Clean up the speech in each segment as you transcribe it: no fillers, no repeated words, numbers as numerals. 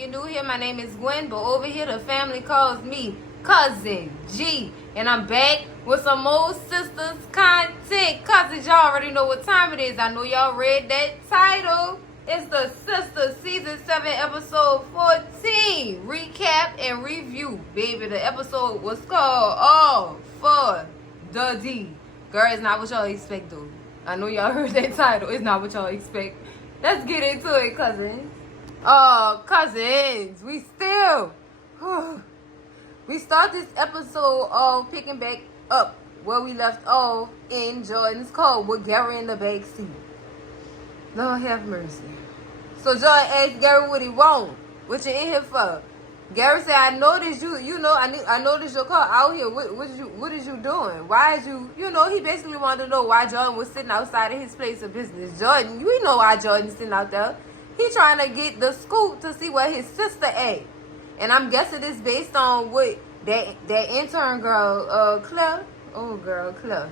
you're new here, my name is Gwen, but over here the family calls me Cousin G. And I'm back with some more Sistas content. Cousins, y'all already know what time it is. I know y'all read that title. It's the Sistas Season 7, Episode 14. Recap and review, baby. The episode was called All for the D. Girl, it's not what y'all expect, though. I know y'all heard that title. It's not what y'all expect. Let's get into it, cousins. Oh, cousins. We start this episode of picking back up where we left off in Jordan's car with Gary in the back seat. Lord have mercy. So Jordan asked Gary what he want. What you in here for? Gary said, I noticed I noticed your car out here. What is you doing? Why is you he basically wanted to know why Jordan was sitting outside of his place of business. Jordan, we know why Jordan's sitting out there. He trying to get the scoop to see where his sister at. And I'm guessing this based on what that intern girl, Claire. Oh girl, Claire.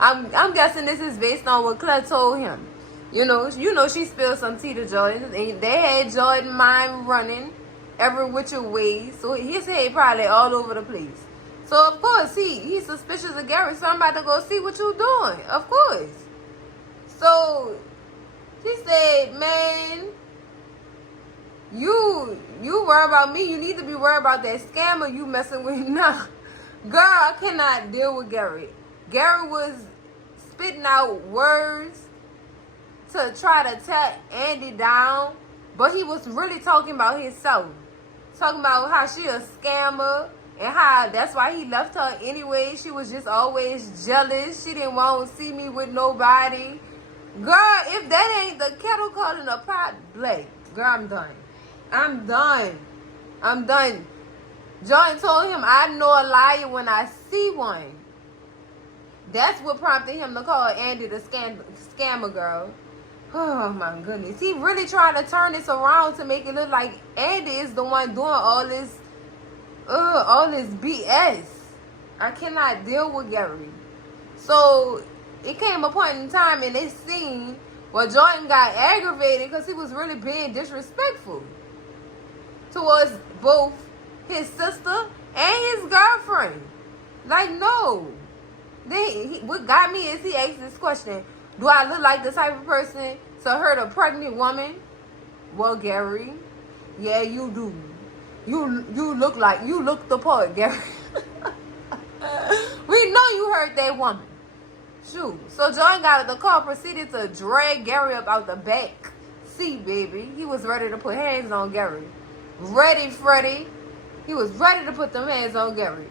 I'm guessing this is based on what Claire told him. You know, she spilled some tea to Jordan. And they had Jordan mind running every which way. So his head probably all over the place. So, of course, he's suspicious of Gary. So, I'm about to go see what you doing. Of course. So, she said, man, you worry about me. You need to be worried about that scammer you messing with now. Girl, I cannot deal with Gary. Gary was spitting out words to try to tear Andy down, but he was really talking about himself. Talking about how she a scammer and how that's why he left her anyway. She was just always jealous. She didn't want to see me with nobody. Girl, if that ain't the kettle calling a pot black, girl, I'm done. Jordan told him, I know a liar when I see one. That's what prompted him to call Andy the scammer girl. Oh my goodness. He really tried to turn this around to make it look like Andy is the one doing all this BS. I cannot deal with Gary. So it came a point in time in this scene where Jordan got aggravated because he was really being disrespectful towards both his sister and his girlfriend. Like, no. What got me is he asked this question. Do I look like the type of person to hurt a pregnant woman? Well, Gary, yeah, you do. You look the part, Gary. We know you hurt that woman. Shoot. So John got out of the car, proceeded to drag Gary up out the back seat, baby. He was ready to put hands on Gary. Ready, Freddy. He was ready to put them hands on Gary.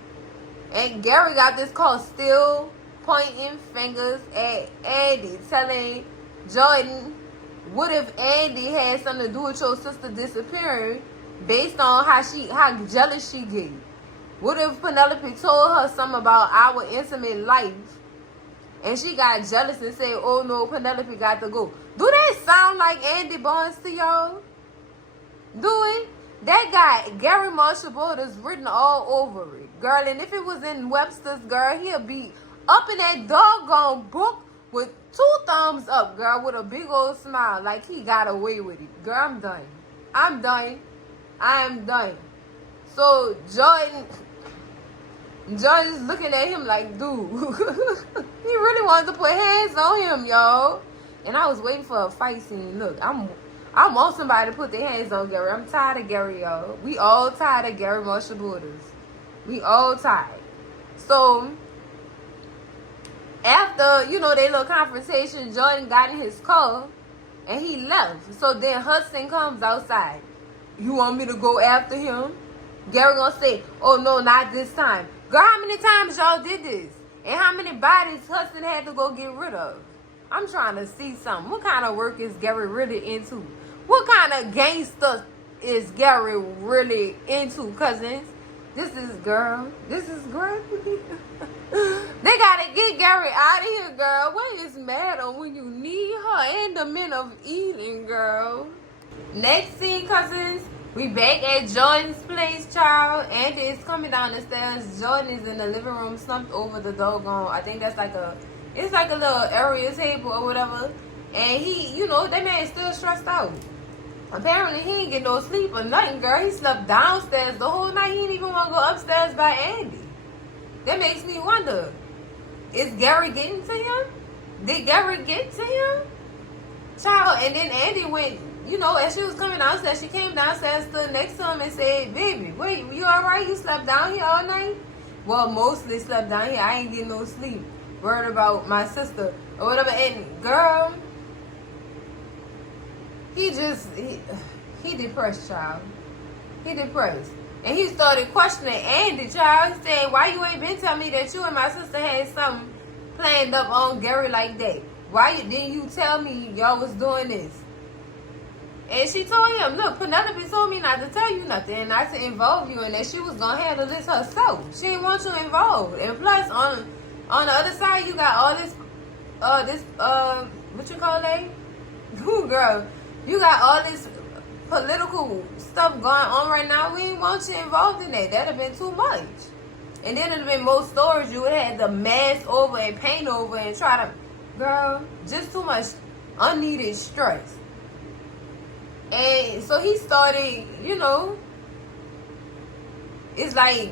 And Gary got this call still pointing fingers at Andy, telling Jordan, what if Andy had something to do with your sister disappearing based on how jealous she get? What if Penelope told her something about our intimate life and she got jealous and said, oh no, Penelope got to go? Do that sound like Andy Barnes to y'all? Do it? That guy, Gary Marshall Borders, written all over it, girl. And if it was in Webster's, girl, he'll be up in that doggone book with 2 thumbs up, girl, with a big old smile, like he got away with it. Girl, I'm done. I am done. So Jordan's looking at him like, dude, he really wanted to put hands on him, y'all. And I was waiting for a fight scene. Look, I want somebody to put their hands on Gary. I'm tired of Gary, y'all. We all tired of Gary Marshall Borders. We all tired. So after, their little confrontation, Jordan got in his car and he left. So then Hudson comes outside. You want me to go after him? Gary gonna say, oh no, not this time. Girl, how many times y'all did this? And how many bodies Hudson had to go get rid of? I'm trying to see something. What kind of work is Gary really into? What kind of gangster is Gary really into, cousins? This is great. They gotta get Gary out of here, girl. What is Madam when you need her and the men of Eden, girl? Next scene, cousins. We back at Jordan's place, child. Andy is coming down the stairs. Jordan is in the living room, slumped over the doggone. I think that's like a little area table or whatever. And he, that man is still stressed out. Apparently, he ain't get no sleep or nothing, girl. He slept downstairs the whole night. He didn't even want to go upstairs by Andy. That makes me wonder, is Gary getting to him? Did Gary get to him? Child, and then Andy went, as she was coming downstairs, she came downstairs, stood next to him and said, baby, wait, you all right? You slept down here all night? Well, mostly slept down here. I ain't getting no sleep. Worried about my sister or whatever. And girl, he depressed, child. He depressed. And he started questioning Andy, child. He said, why you ain't been telling me that you and my sister had something planned up on Gary like that? Why didn't you tell me y'all was doing this? And she told him, look, Penelope told me not to tell you nothing and not to involve you, and that she was going to handle this herself. She didn't want you involved. And plus, on the other side, you got all this, what you call that? Ooh, girl. You got all this political stuff going on right now. We didn't want you involved in that. That'd have been too much. And then it'd have been more stories. You would have had to mask over and paint over and try to, girl, just too much unneeded stress. And so he started, it's like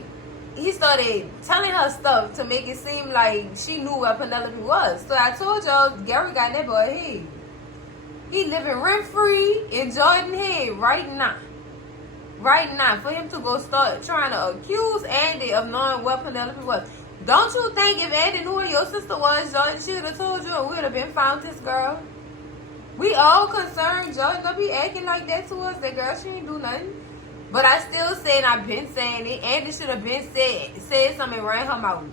he started telling her stuff to make it seem like she knew where Penelope was. So I told y'all, Gary got that boy head. He living rent-free in Jordan head right now. Right now. For him to go start trying to accuse Andy of knowing where Penelope was. Don't you think if Andy knew where your sister was, Jordan, she would have told you and we would have been found this girl? We all concerned. Jordan don't be acting like that to us. That girl, she ain't do nothing. But I still say, and I've been saying it, Andy should have been said something and ran her mouth.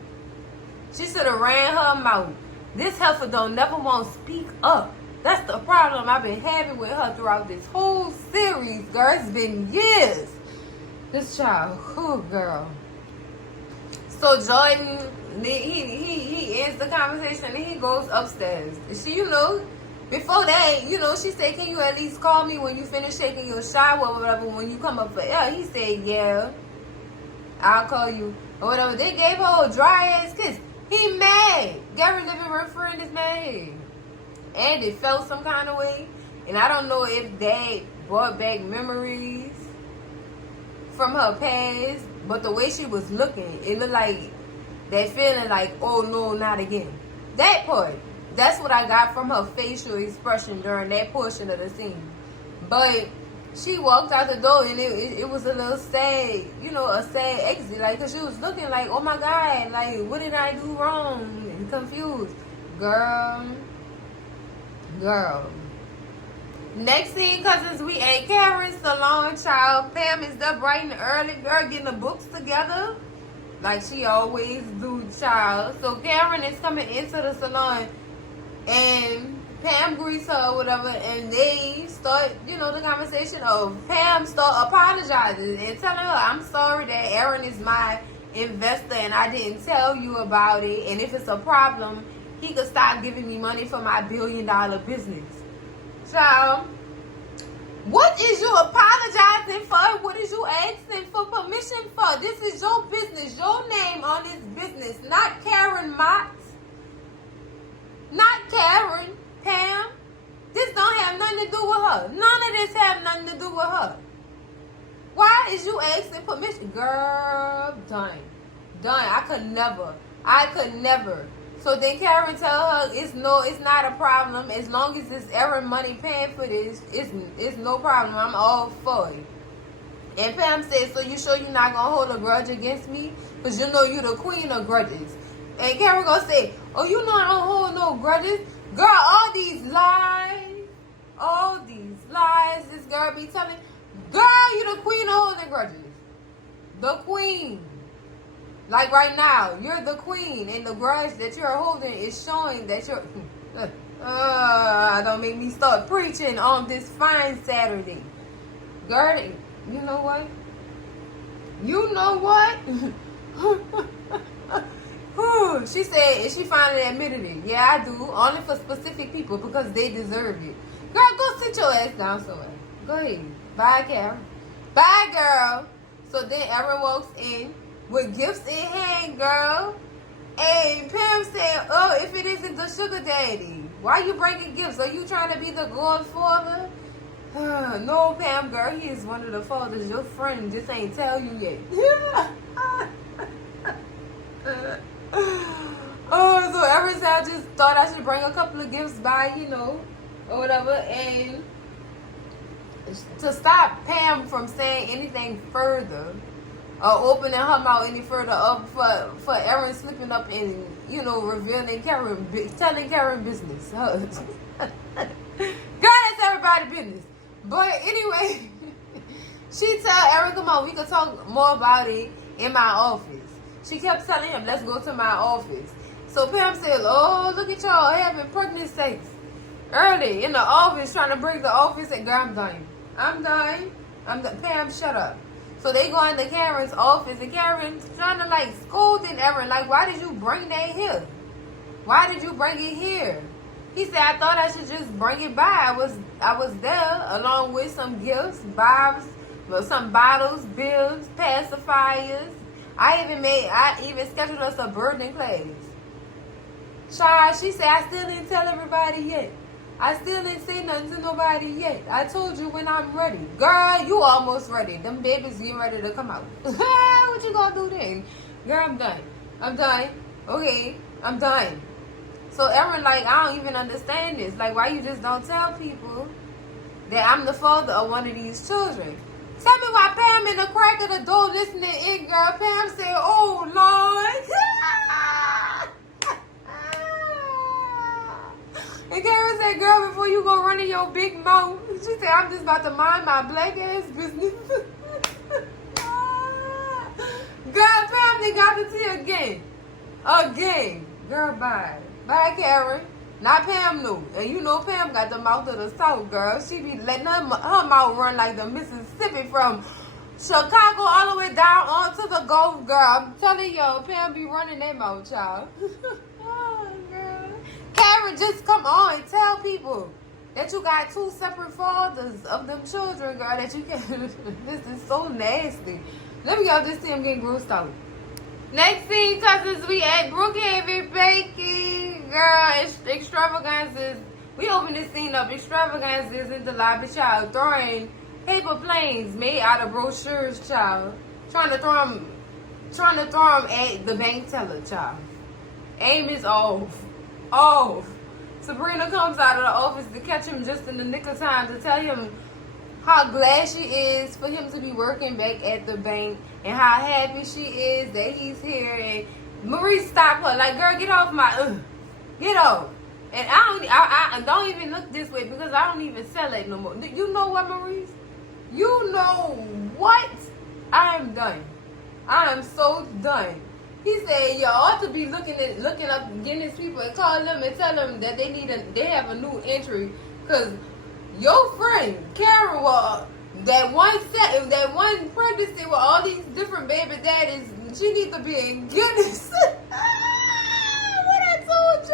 She should have ran her mouth. This heifer don't never want to speak up. That's the problem I've been having with her throughout this whole series, girl. It's been years. This child, girl. So Jordan, he ends the conversation and he goes upstairs. She, before that, she said, can you at least call me when you finish taking your shower or whatever, when you come up for air? He said, yeah, I'll call you or whatever. They gave her a dry-ass kiss. He mad. Gary living rent-free in this man head. And it felt some kind of way. And I don't know if that brought back memories from her past. But the way she was looking, it looked like that feeling like, oh no, not again. That part. That's what I got from her facial expression during that portion of the scene. But she walked out the door and it was a little sad, a sad exit. Like, because she was looking like, oh my God, like, what did I do wrong? And confused. Girl. Next scene, cousins, we at Karen's salon, child. Pam is up bright and early, girl, getting the books together. Like she always do, child. So Karen is coming into the salon. And Pam greets her or whatever, and they start, the conversation of Pam start apologizing and telling her, I'm sorry that Aaron is my investor and I didn't tell you about it. And if it's a problem, he could stop giving me money for my $1 billion business. Child, what is you apologizing for? What is you asking for permission for? This is your business, your name on this business, not Karen Mott. Not Karen, Pam. This don't have nothing to do with her. None of this have nothing to do with her. Why is you asking permission? Girl, done. I could never. So then Karen tell her it's not a problem. As long as it's Aaron money paying for this, it's no problem. I'm all for it. And Pam said, so you sure you're not going to hold a grudge against me? Because you know you're the queen of grudges. And Karen gonna say, oh, you know I don't hold no grudges. Girl, all these lies this girl be telling. Girl, you the queen of holding grudges. The queen. Like right now, you're the queen. And the grudge that you're holding is showing that you're... don't make me start preaching on this fine Saturday. Girl, you know what? She said, and she finally admitted it. Yeah, I do. Only for specific people because they deserve it. Girl, go sit your ass down somewhere. Go ahead. Bye, Karen. Bye, girl. So then Aaron walks in with gifts in hand, girl. And Pam said, oh, if it isn't the sugar daddy, why you bringing gifts? Are you trying to be the godfather? No, Pam, girl, he is one of the fathers. Your friend just ain't tell you yet. Oh, so ever since I just thought I should bring a couple of gifts by, or whatever, and to stop Pam from saying anything further or opening her mouth any further up for Erin slipping up and, revealing telling Karen business. Girl, that's everybody's business. But anyway, she tell Erin, come on, we could talk more about it in my office. She kept telling him, let's go to my office. So Pam said, oh, look at y'all having pregnant sex early in the office, trying to bring the office. And girl, I'm done. Pam, shut up. So they go into Karen's office, and Karen's trying to scolding Erin, why did you bring that here? Why did you bring it here? He said, I thought I should just bring it by. I was there along with some gifts, some bottles, bills, pacifiers. I even scheduled us a birthday class. Child, she said, I still didn't tell everybody yet. I still didn't say nothing to nobody yet. I told you when I'm ready. Girl, you almost ready. Them babies getting ready to come out. What you gonna do then? Girl, I'm done. Okay, I'm done. So Erin, I don't even understand this. Why you just don't tell people that I'm the father of one of these children? Tell me why Pam in the crack of the door listening in, girl. Pam said, oh, Lord. And Karen said, girl, before you go running your big mouth, she said, I'm just about to mind my black ass business. Girl, Pam, they got the tea again. Again. Girl, bye. Bye, Karen. Not Pam, no. And you know Pam got the mouth of the South, girl. She be letting her mouth run like the Mississippi from Chicago all the way down onto the Gulf, girl. I'm telling y'all, Pam be running that mouth, child. Oh, girl. Karen, just come on and tell people that you got two separate fathers of them children, girl, that you can. This is so nasty. Let me go this team getting grossed out. Next scene, cousins, we at Brookhaven Baking. Girl, extravagances. We open this scene up. Extravagances in the lobby, child. Throwing paper planes made out of brochures, child. Trying to throw them at the bank teller, child. Aim is off. Sabrina comes out of the office to catch him just in the nick of time to tell him how glad she is for him to be working back at the bank and how happy she is that he's here. And Marie stopped her girl, get off my get off. And I don't even look this way because I don't even sell it no more. You know what, Maurice? You know what? I am done. I am so done. He said, y'all ought to be looking up Guinness people and call them and tell them that they have a new entry, because your friend Karen that one pregnancy with all these different baby daddies, she needs to be in Guinness. What I told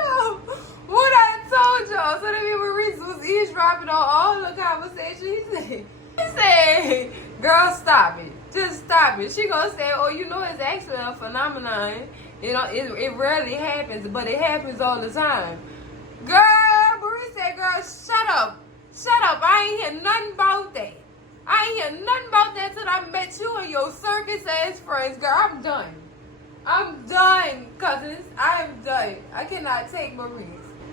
y'all. So that mean Maurice was eavesdropping on all the conversation. He said, girl, stop it. Just stop it. She gonna say, oh, it's actually a phenomenon. It rarely happens, but it happens all the time. Girl, Marie said, girl, shut up. I ain't hear nothing about that till I met you and your circus ass friends. Girl, I'm done, cousins. I'm done. I cannot take Maurice.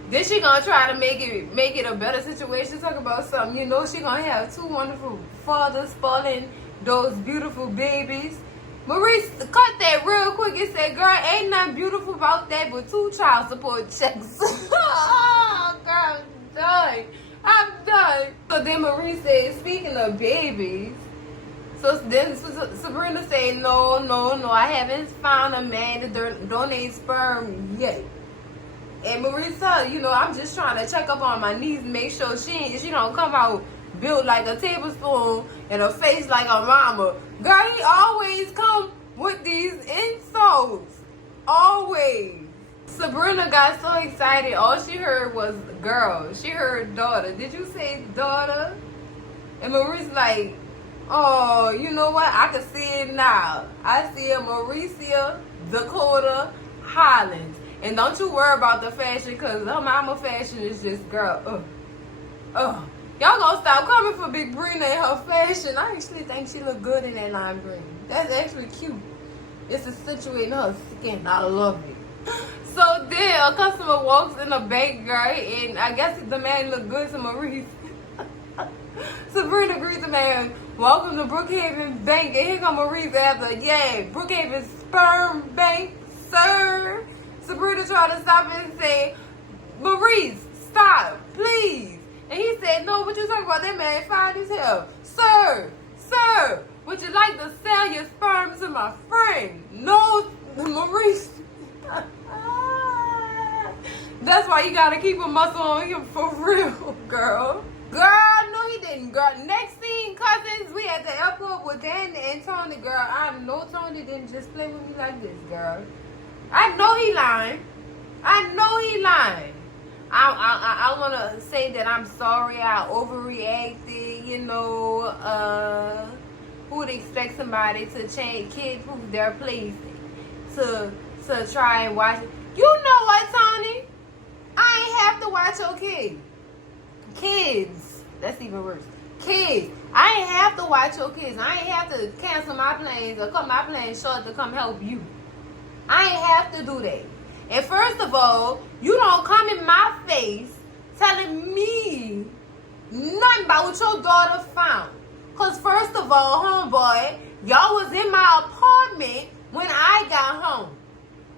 Then she gonna try to make it a better situation. Talk about something. She gonna have two wonderful fathers spoiling those beautiful babies. Maurice cut that real quick and said, girl, ain't nothing beautiful about that but 2 child support checks. Oh, girl, I'm done. So then Maurice said, speaking of babies, so then Sabrina said, no, I haven't found a man to donate sperm yet. And Maurice said, I'm just trying to check up on my niece and make sure she don't come out built like a tablespoon and a face like a mama. Girl, he always come with these insults. Always. Sabrina got so excited. All she heard was girl. She heard daughter. Did you say daughter? And Maurice like, oh, you know what? I can see it now. I see a Mauricia Dakota Hollins. And don't you worry about the fashion, because her mama fashion is just girl. Y'all gonna stop coming for Big Brina and her fashion. I actually think she look good in that lime green. That's actually cute. It's accentuating her skin. I love it. So then a customer walks in the bank, right? And I guess the man looked good to Maurice. Sabrina greets the man. Welcome to Brookhaven Bank. And here come Maurice after. Yeah, Brookhaven Sperm Bank, sir. Sabrina tried to stop it and say, Maurice, stop, please. And he said, no, what you talking about? That man fine as hell. Sir, would you like to sell your sperm to my friend? No, Maurice. That's why you gotta keep a muscle on him for real, girl. Girl, no he didn't, girl. Next scene, cousins, we at the airport with Danni and Tony, girl. I know Tony didn't just play with me like this, girl. I know he lying. I want to say that I'm sorry I overreacted, you know. Who would expect somebody to change, kid-proof their place to try and watch it? You know what, Tony? I ain't have to watch your kids. That's even worse. Kids. I ain't have to watch your kids. I ain't have to cancel my plans or cut my plans short to come help you. I ain't have to do that. And first of all, you don't come in my face telling me nothing about what your daughter found. Because first of all, homeboy, y'all was in my apartment when I got home.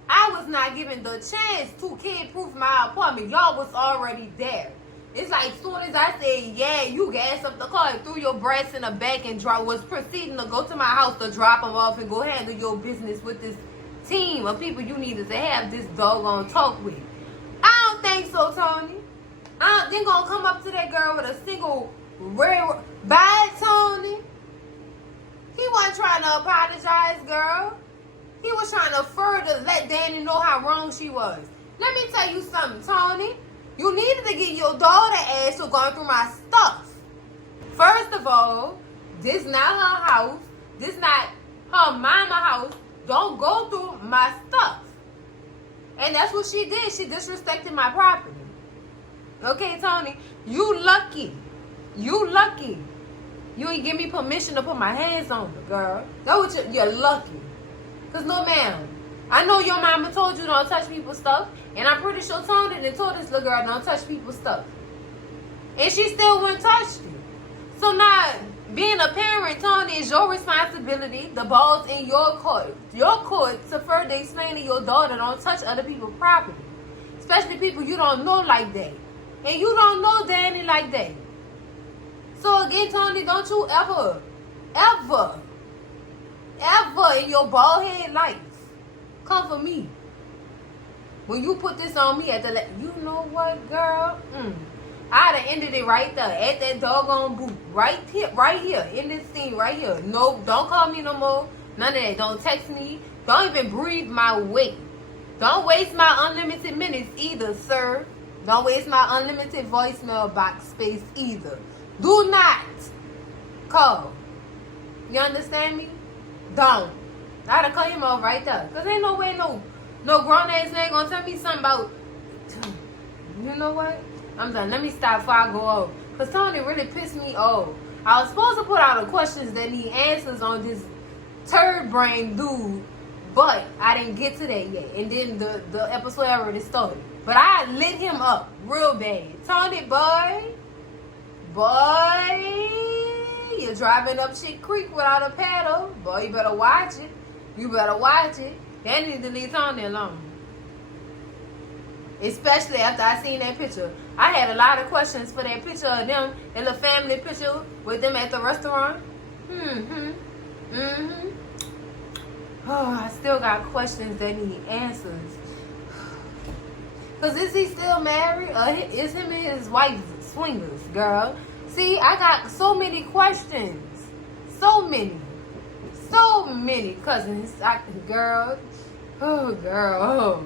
I was not given the chance to kid-proof my apartment. Y'all was already there. It's like as soon as I said, yeah, you gassed up the car and threw your breasts in the back and was proceeding to go to my house to drop them off and go handle your business with this team of people you needed to have this doggone talk with. I don't think so, Tony. I don't think gonna come up to that girl with a single rare bye, Tony. He wasn't trying to apologize, girl. He was trying to further let Danni know how wrong she was. Let me tell you something, Tony. You needed to get your daughter ass for going through my stuff. First of all, this not her house. This not her mama house. Don't go through my stuff. And that's what she did. She disrespected my property. Okay, Tony? You lucky. You ain't give me permission to put my hands on her, girl. That's what you're lucky. Because no, ma'am. I know your mama told you don't touch people's stuff. And I'm pretty sure Tony done told this little girl don't touch people's stuff. And she still wouldn't touch you. So now, being a parent, Tony, is your responsibility. The ball's in your court. Your court to further explain to your daughter don't touch other people's property. Especially people you don't know like that. And you don't know Danni like that. So again, Tony, don't you ever in your bald head life come for me. When you put this on me at the you know what, girl? I'd have ended it right there at that doggone booth. Right here, in this scene right here. No, don't call me no more. None of that. Don't text me. Don't even breathe my way. Don't waste my unlimited minutes either, sir. Don't waste my unlimited voicemail box space either. Do not call. You understand me? Don't. I'd have cut him off right there. Because ain't no way no grown ass man gonna tell me something about. You know what? I'm done. Let me stop before I go off. Because Tony really pissed me off. I was supposed to put out the questions that need answers on this turd brain dude. But I didn't get to that yet. And then the episode already started. But I lit him up real bad. Tony, boy, you're driving up shit creek without a paddle. Boy, you better watch it. They need to leave Tony alone. Especially after I seen that picture. I had a lot of questions for that picture of them, and the family picture with them at the restaurant. Oh, I still got questions that need answers. Because is he still married? Or is him and his wife swingers, girl? See, I got so many questions. So many cousins. Girl. Oh, girl.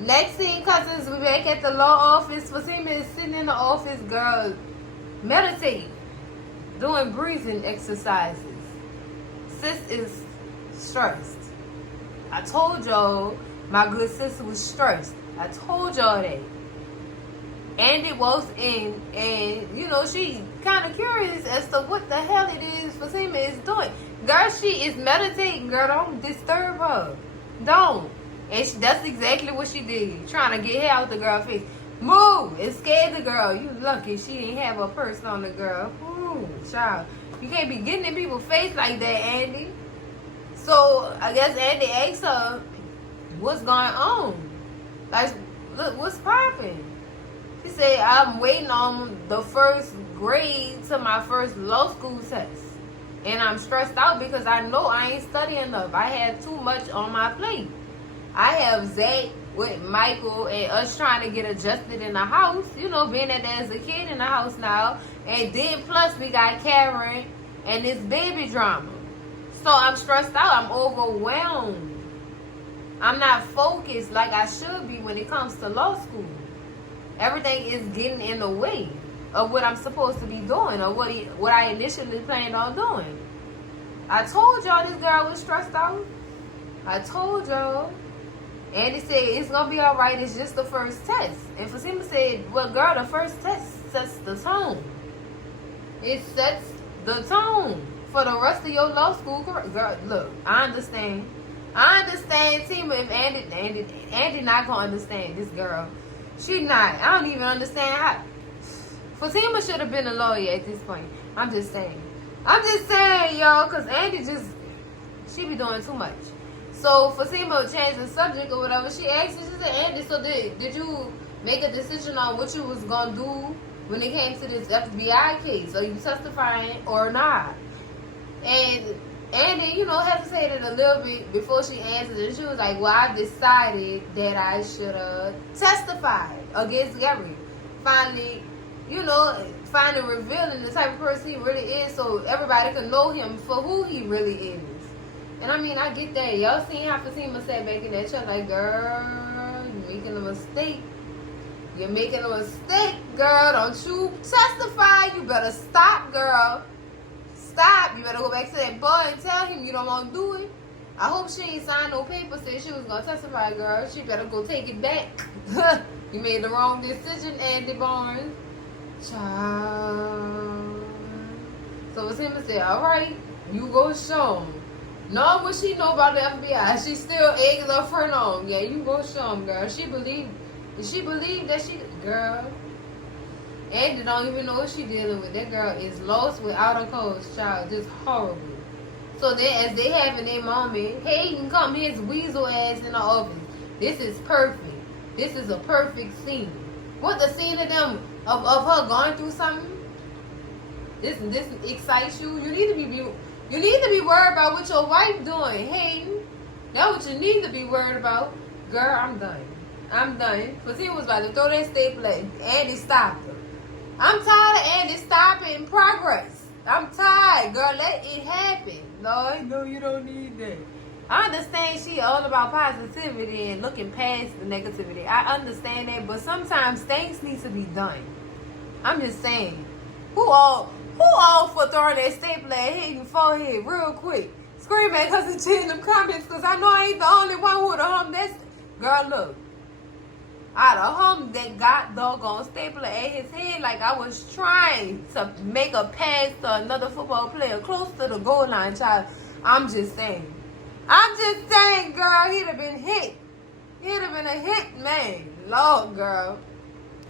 Next scene, cousins, we back at the law office. Fatima is sitting in the office, girl, meditating, doing breathing exercises. Sis is stressed. I told y'all my good sister was stressed. I told y'all that. Andy walks in, and you know she kind of curious as to what the hell it is Fatima is doing. Girl, she is meditating. Girl, don't disturb her. Don't. And that's exactly what she did, trying to get hair out the girl's face. Move! It scared the girl. You lucky she didn't have a purse on the girl. Ooh, child. You can't be getting in people's face like that, Andy. So I guess Andy asked her, "What's going on? Like, look, what's popping?" She said, "I'm waiting on the first grade to my first law school test. And I'm stressed out because I know I ain't studying enough. I had too much on my plate. I have Zach with Michael and us trying to get adjusted in the house. You know, being that there's a kid in the house now. And then plus we got Karen and this baby drama. So I'm stressed out. I'm overwhelmed. I'm not focused like I should be when it comes to law school. Everything is getting in the way of what I'm supposed to be doing or what I initially planned on doing. I told y'all this girl was stressed out. I told y'all." Andy said, "It's going to be all right. It's just the first test." And Fatima said, "Well, girl, the first test sets the tone. It sets the tone for the rest of your law school career." Girl, look, I understand. I understand, Tima, if Andy not going to understand this girl. She not. I don't even understand how. Fatima should have been a lawyer at this point. I'm just saying. Y'all, because Andy she be doing too much. So Fatima changed the subject or whatever. She asked her, she said, "Andy, so did you make a decision on what you was going to do when it came to this FBI case? Are you testifying or not?" And Andy, you know, hesitated a little bit before she answered it. She was like, "Well, I decided that I should testify against Gary." Finally revealing the type of person he really is so everybody can know him for who he really is. And I mean, I get that. Y'all seen how Fatima sat back in that chair like, "Girl, you're making a mistake. You're making a mistake, girl. Don't you testify. You better stop, girl. Stop. You better go back to that boy and tell him you don't want to do it. I hope she ain't signed no paper saying she was going to testify, girl. She better go take it back." You made the wrong decision, Andy Barnes. Child. So Fatima said, "All right, you go show him." Knowing what she know about the FBI, she still egging her friend on. "Yeah, you go show him, girl." She believed that she, girl. Andy don't even know what she dealing with. That girl is lost without a cause, child. Just horrible. So then, as they having their moment, Hayden come his weasel ass in the office. This is perfect. This is a perfect scene. What, the scene of them of her going through something? This excites you. You need to be worried about what your wife doing, Hayden. That's what you need to be worried about. Girl, I'm done. Fatima was about to throw that stapler and Andy stopped her. I'm tired of Andy stopping progress. I'm tired, girl. Let it happen. No, you don't need that. I understand she all about positivity and looking past the negativity. I understand that, but sometimes things need to be done. I'm just saying. Who all for throwing that stapler at Hayden's forehead real quick? Scream at Cousin Jen in them comments, because I know I ain't the only one who would have hummed that. Girl, look. I'd have hummed that god doggone stapler at his head like I was trying to make a pass to another football player close to the goal line, child. I'm just saying, girl, he'd have been hit. He'd have been a hit, man. Lord, girl.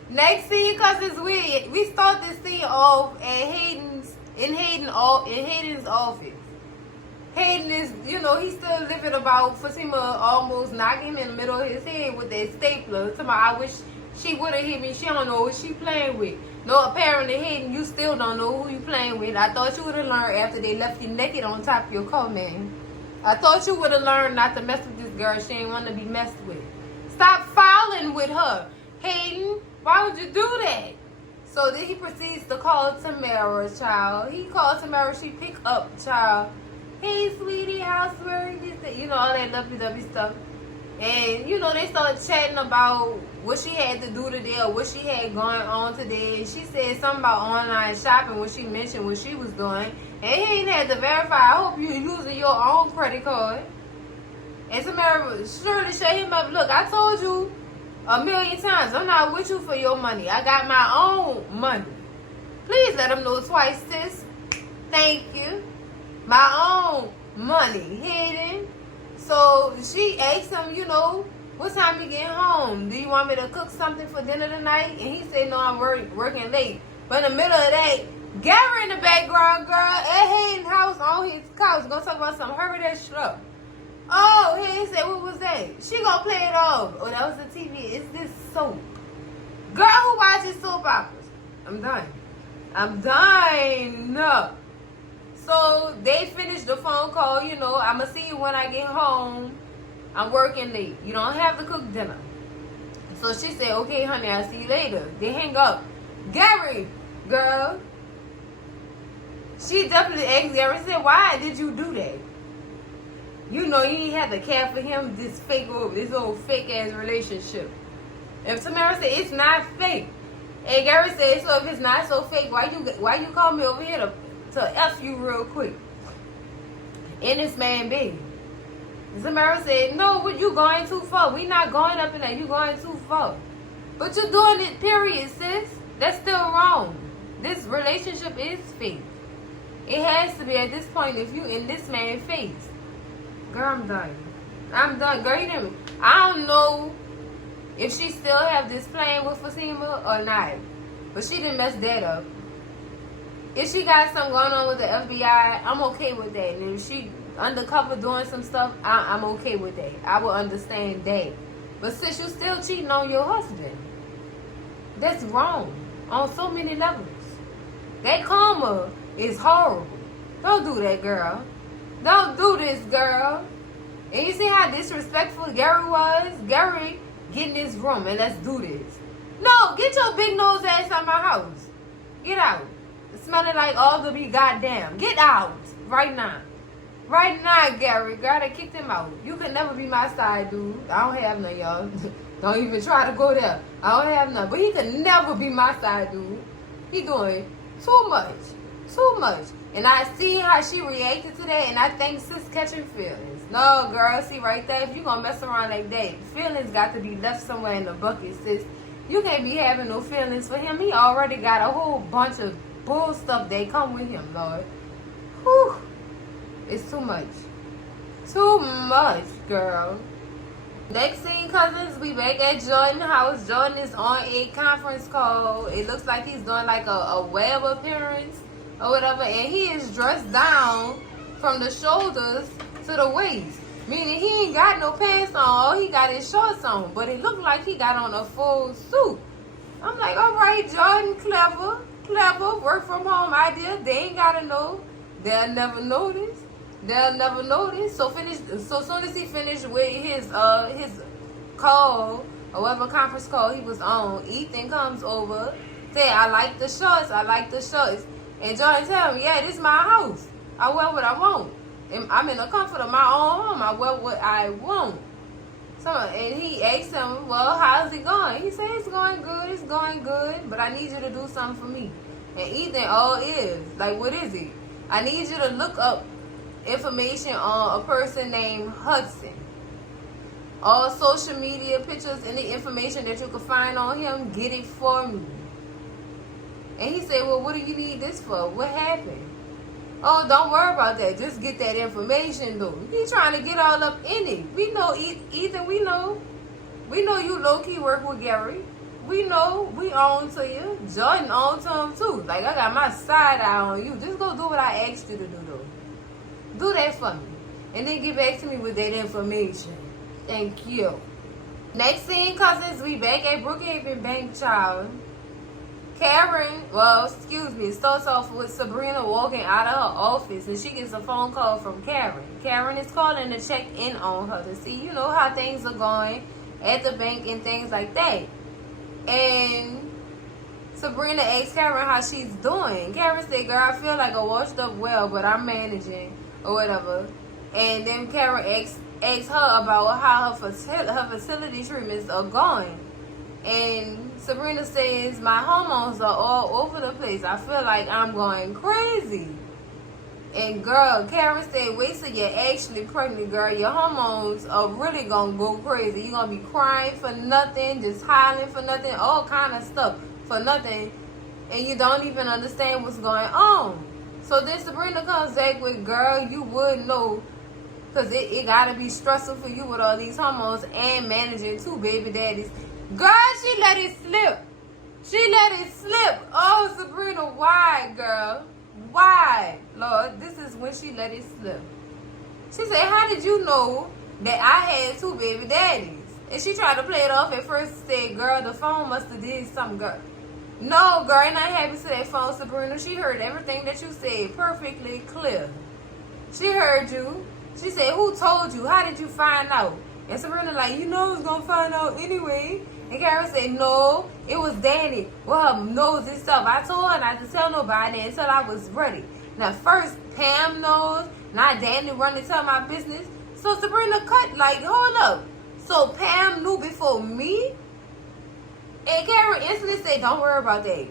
Next scene, cause it's weird. We start this scene off at Hayden's office. Hayden is, he's still living about Fatima almost knocking him in the middle of his head with that stapler. I wish she would have hit me. She don't know what she playing with. No, apparently, Hayden, you still don't know who you playing with. I thought you would have learned after they left you naked on top of your car, man. I thought you would have learned not to mess with this girl. She ain't want to be messed with. Stop fouling with her. Hayden, why would you do that? So then he proceeds to call Tamara, child. He called Tamara. She pick up, child. "Hey, sweetie, how's work?" All that lovey-dovey stuff. And, they started chatting about what she had to do today or what she had going on today. And she said something about online shopping when she mentioned what she was doing. And he ain't had to verify. I hope you're using your own credit card. And Tamara surely shut him up. "Look, I told you a million times. I'm not with you for your money. I got my own money. Please let him know twice, sis. Thank you. My own money. Hayden. So she asked him, what time you getting home? Do you want me to cook something for dinner tonight? And he said, no, I'm working late. But in the middle of that, Gary in the background, girl, at Hayden's house on his couch, gonna talk about something. Hurry that shit up. Oh, Hayden said, what was that? She gonna play it off. Oh, that was the TV. It's this soap. Girl who watches soap operas. I'm done. So they finished the phone call, I'ma see you when I get home. I'm working late. You don't have to cook dinner. So she said, okay, honey, I'll see you later. They hang up. Gary, girl. She definitely asked Gary, said, why did you do that? You ain't have to care for him, this old fake ass relationship. And Tamara said, it's not fake. And Gary said, so if it's not so fake, why you call me over here to F you real quick? And this man big. Tamara said, no, you going too far. We not going up in there. You going too far. But you're doing it, period, sis. That's still wrong. This relationship is fake. It has to be at this point if you in this man's face. Girl, I'm done. Girl, you didn't. I don't know if she still have this plan with Fatima or not. But she didn't mess that up. If she got something going on with the FBI, I'm okay with that. And if she undercover doing some stuff, I'm okay with that. I will understand that. But since you still cheating on your husband, that's wrong on so many levels. That karma is horrible. Don't do that, girl. Don't do this, girl. And you see how disrespectful Gary was? Gary, get in this room and let's do this. No, get your big nose ass out my house. Get out. It's smelling like all to be goddamn. Get out right now. Right now, Gary. Girl, I kicked him out. You can never be my side, dude. I don't have none, y'all. Don't even try to go there. I don't have none. But he can never be my side, dude. He doing too much. Too much. And I see how she reacted to that, and I think sis catching feelings. No, girl, see right there, if you gonna mess around like that, feelings got to be left somewhere in the bucket, sis. You can't be having no feelings for him. He already got a whole bunch of bull stuff that come with him, Lord. Whew. It's too much. Too much, girl. Next scene, cousins, we back at Jordan's house. Jordan is on a conference call. It looks like he's doing like a web appearance or whatever, and he is dressed down from the shoulders to the waist, meaning he ain't got no pants on. All he got is shorts on, but it looked like he got on a full suit. I'm like, all right, Jordan, clever, work from home idea. They ain't gotta know. They'll never notice. So soon as he finished with his call or whatever conference call he was on, Ethan comes over, say, I like the shorts. And Jordan tell him, yeah, this is my house. I wear what I want. I'm in the comfort of my own home. I wear what I want. So, and he asked him, well, how's it going? He said, it's going good, but I need you to do something for me. And Ethan all is. Like, what is it? I need you to look up information on a person named Hudson. All social media pictures, any information that you can find on him, get it for me. And he said, well, what do you need this for? What happened? Oh, don't worry about that. Just get that information, though. He trying to get all up in it. We know, Ethan, we know you low-key work with Gary. We know we own to you. Jordan own to him, too. Like, I got my side eye on you. Just go do what I asked you to do, though. Do that for me. And then get back to me with that information. Thank you. Next scene, cousins, we back at Brookhaven Bank, child. It starts off with Sabrina walking out of her office, and she gets a phone call from Karen. Karen is calling to check in on her to see, how things are going at the bank and things like that. And Sabrina asks Karen how she's doing. Karen said, girl, I feel like I washed up well, but I'm managing or whatever. And then Karen asks her about how her fertility treatments are going. And Sabrina says, my hormones are all over the place. I feel like I'm going crazy. And girl, Karen said, wait till you're actually pregnant, girl. Your hormones are really gonna go crazy. You're gonna be crying for nothing, just hollering for nothing, all kind of stuff for nothing. And you don't even understand what's going on. So then Sabrina comes back with, girl, you would know. Because it gotta be stressful for you with all these hormones and managing two baby daddies. Girl, she let it slip. She let it slip. Oh, Sabrina, why, girl? Why? Lord, this is when she let it slip. She said, how did you know that I had two baby daddies? And she tried to play it off at first, said, girl, the phone must have did something, girl. No, girl, ain't not happy to that phone, Sabrina. She heard everything that you said perfectly clear. She heard you. She said, who told you? How did you find out? And Sabrina like, you know I was going to find out anyway. And Karen said, no, it was Danni with her nose and stuff. I told her not to tell nobody until I was ready. Now, first, Pam knows. Now, Danni run to tell my business. So, Sabrina cut, like, hold up. So, Pam knew before me? And Karen instantly said, don't worry about that.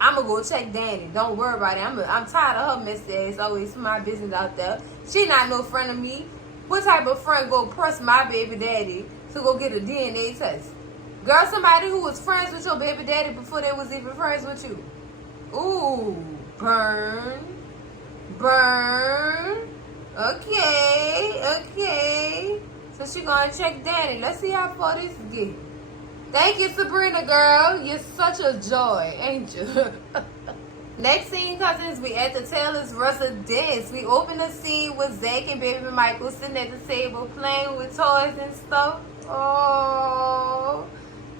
I'm going to go check Danni. Don't worry about it. I'm tired of her messy ass always my business out there. She not no friend of me. What type of friend go press my baby daddy to go get a DNA test? Girl, somebody who was friends with your baby daddy before they was even friends with you. Ooh, burn. Burn. Okay. So she gonna check Danni. Let's see how far this get. Thank you, Sabrina, girl. You're such a joy, ain't you? Next scene, cousins, we at the Taylor's residence. We open the scene with Zach and baby Michael sitting at the table playing with toys and stuff. Oh,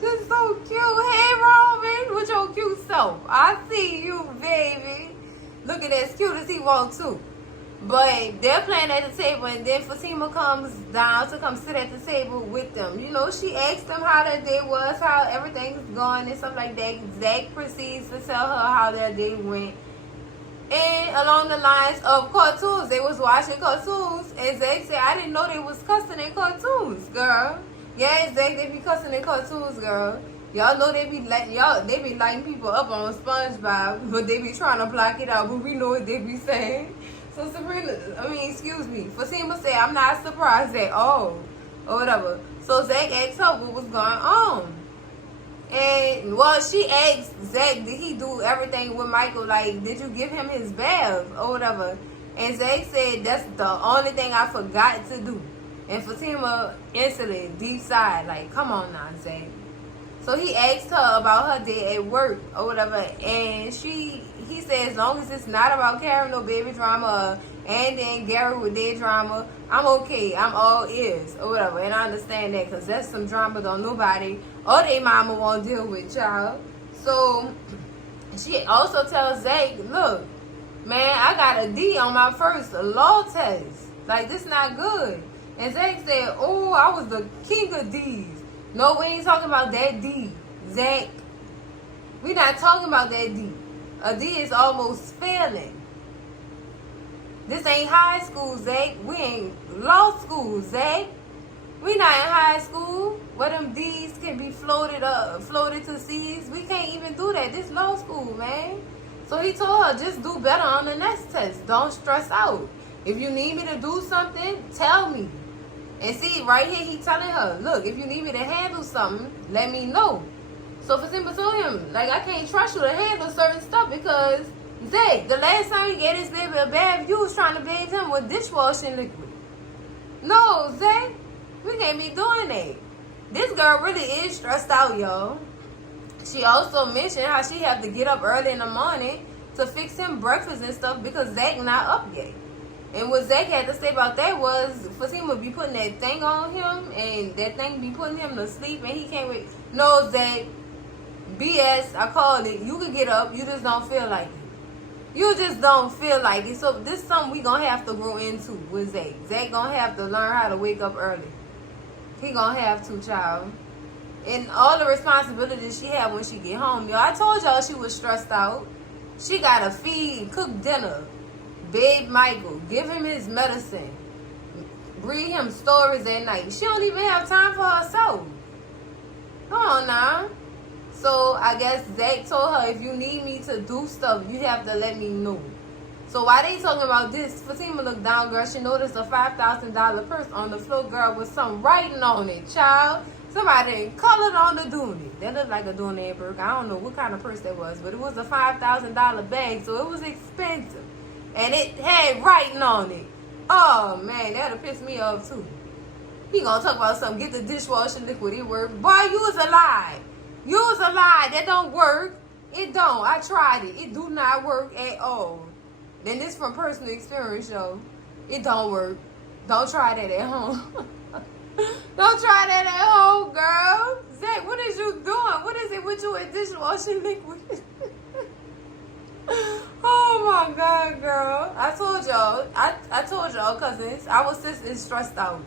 just so cute. Hey, Roman, with your cute self. I see you, baby. Looking as cute as he wants to. But they're playing at the table, and then Fatima comes down to come sit at the table with them. You know, she asked them how their day was, how everything's going, and stuff like that. Zach proceeds to tell her how their day went. And along the lines of cartoons, they was watching cartoons, and Zach said, I didn't know they was cussing in cartoons, girl. Yeah, Zach, they be cussing in cartoons, girl. Y'all know they be lighting people up on SpongeBob, but they be trying to block it out, but we know what they be saying. So Fatima said, I'm not surprised at all, or whatever. So Zach asked her what was going on. And, well, she asked Zach, did he do everything with Michael? Like, did you give him his bath, or whatever? And Zach said, that's the only thing I forgot to do. And Fatima instantly, deep sighed, like, come on now, Zach. So he asked her about her day at work or whatever, and he said as long as it's not about Karen no baby drama, and then Gary with their drama, I'm okay. I'm all ears or whatever, and I understand that because that's some drama that nobody or their mama won't deal with, child. So she also tells Zach, look, man, I got a D on my first law test. Like, this not good. And Zach said, oh, I was the king of D's. No, we ain't talking about that D, Zach. We not talking about that D. A D is almost failing. This ain't high school, Zach. We ain't law school, Zach. We not in high school where them D's can be floated to C's. We can't even do that. This law school, man. So he told her, just do better on the next test. Don't stress out. If you need me to do something, tell me. And see, right here, he telling her, look, if you need me to handle something, let me know. So Fatima told him, like, I can't trust you to handle certain stuff because, Zach, the last time you gave this baby a bath, you was trying to bathe him with dishwashing liquid. No, Zach, we can't be doing that. This girl really is stressed out, y'all. She also mentioned how she had to get up early in the morning to fix him breakfast and stuff because Zach not up yet. And what Zach had to say about that was Fatima be putting that thing on him and that thing be putting him to sleep and he can't wait. No, Zach, BS, I called it. You can get up, you just don't feel like it. You just don't feel like it. So this is something we gonna have to grow into with Zach. Zach gonna have to learn how to wake up early. He gonna have to, child. And all the responsibilities she had when she get home. Yo, I told y'all she was stressed out. She gotta feed, cook dinner. Babe Michael, give him his medicine. Read him stories at night. She don't even have time for herself. Come on now. So I guess Zach told her, if you need me to do stuff, you have to let me know. So while they talking about this, Fatima looked down, girl. She noticed a $5,000 purse on the floor, girl, with some writing on it, child. Somebody colored on the Dooney. That looked like a Dooney Burke. I don't know what kind of purse that was, but it was a $5,000 bag, so it was expensive. And it had writing on it. Oh, man, that'll piss me off, too. He gonna talk about something, get the dishwashing liquid, it work. Boy, you was a lie. You was a lie. That don't work. It don't. I tried it. It do not work at all. Then this from personal experience, yo. It don't work. Don't try that at home. Don't try that at home, girl. Zach, what is you doing? What is it with you and dishwashing liquid? Oh my God, girl. I told y'all. I told y'all, cousins. Our sister is stressed out.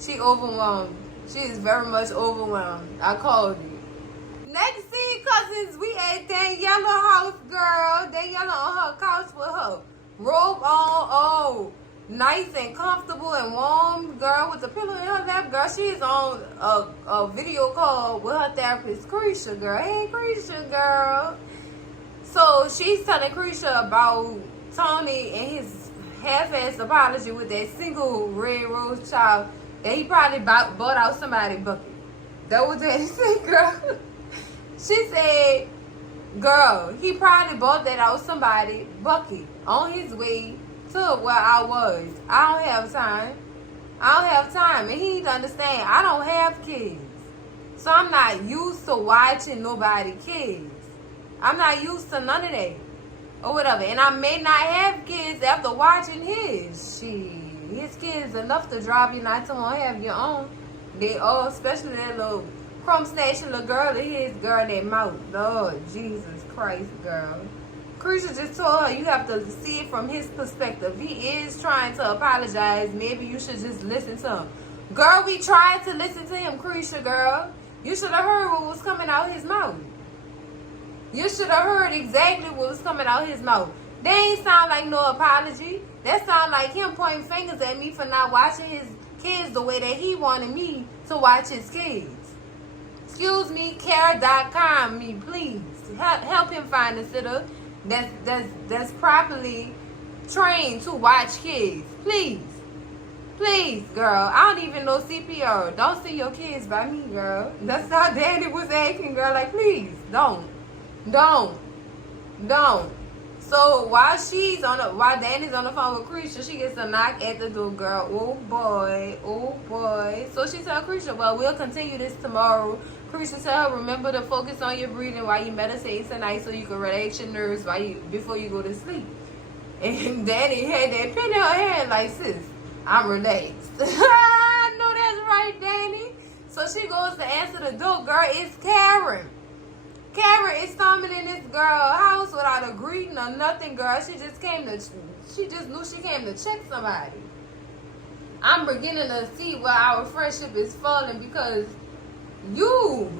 She overwhelmed. She is very much overwhelmed. I called it. Next scene, cousins, we at Daniela house, girl. Daniela on her couch with her robe on, oh, nice and comfortable and warm, girl, with the pillow in her lap, girl. She is on a video call with her therapist, Creisha, girl. Hey, Creisha, girl. So she's telling Creisha about Tony and his half-assed apology with that single red rose child that he probably bought out somebody's bucket. That was what he said, girl. She said, girl, he probably bought that out somebody's bucket on his way to where I was. I don't have time. I don't have time. And he need to understand, I don't have kids. So I'm not used to watching nobody kids. I'm not used to none of that. Or whatever. And I may not have kids after watching his. His kids enough to drive you not to want to have your own. They all, especially that little crumb snatching little girl of his, girl, that mouth. Lord Jesus Christ, girl. Creisha just told her you have to see it from his perspective. He is trying to apologize. Maybe you should just listen to him. Girl, we tried to listen to him, Creisha, girl. You should have heard what was coming out his mouth. You should have heard exactly what was coming out his mouth. That ain't sound like no apology. That sound like him pointing fingers at me for not watching his kids the way that he wanted me to watch his kids. Excuse me, care.com, me, please. Help him find a sitter that's properly trained to watch kids. Please. Please, girl. I don't even know CPR. Don't see your kids by me, girl. That's how Danni was acting, girl. Like, please, don't. So while Danni's on the phone with Creisha, she gets a knock at the door, girl. Oh boy. So she tell Creisha, well, we'll continue this tomorrow. Creisha tell her, remember to focus on your breathing while you meditate tonight so you can relax your nerves before you go to sleep. And Danni had that pen in her hand like, sis, I'm relaxed. I know that's right, Danni. So she goes to answer the door, girl. It's Karen. Karen is storming in this girl's house without a greeting or nothing, girl. She just knew she came to check somebody. I'm beginning to see where our friendship is falling because you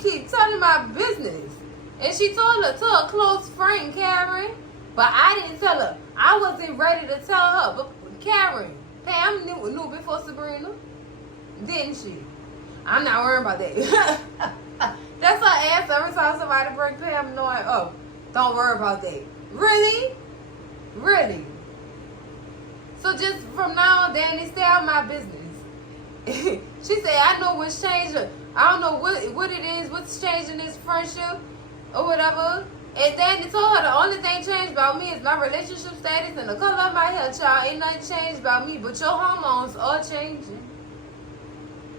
keep telling my business. And she told her to a close friend, Karen. But I didn't tell her. I wasn't ready to tell her. But Karen, Pam knew before Sabrina, didn't she? I'm not worried about that. That's her answer every time somebody brings Pam knowing, oh, don't worry about that. Really? So just from now on, Danni, stay out of my business. She said, I know what's changing. I don't know what it is, what's changing this friendship or whatever. And Danni told her the only thing changed about me is my relationship status and the color of my hair, child. Ain't nothing changed about me, but your hormones are changing.